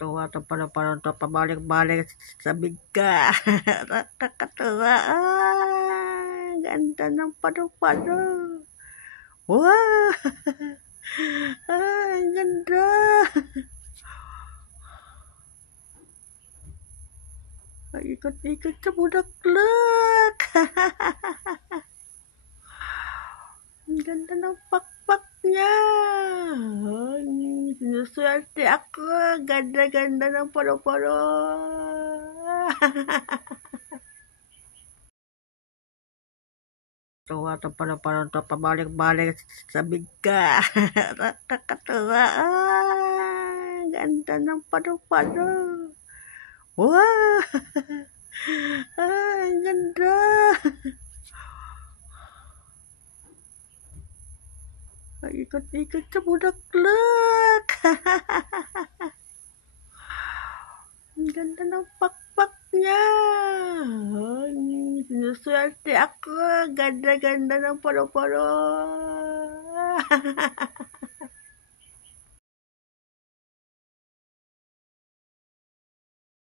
Tuwa to parang to pabalik-balik sa bigka. Nakakatuwa. Ganda ng paru-paro. Wow! Ang ganda. Ikot-ikot sa bulaklak. Ang ganda ng pakpak niya. Sinuswerte ako. Ganda-ganda ng paru-paro. Tuwa to parang to pabalik-balik sa bigka. Nakakatuwa. Ganda ng paru-paro. Wow! Ang ganda. Ikot-ikot sa bulaklak. Ang ganda ng pakpak niya. Sinuswerte ako. Ganda-ganda ng paru-paro.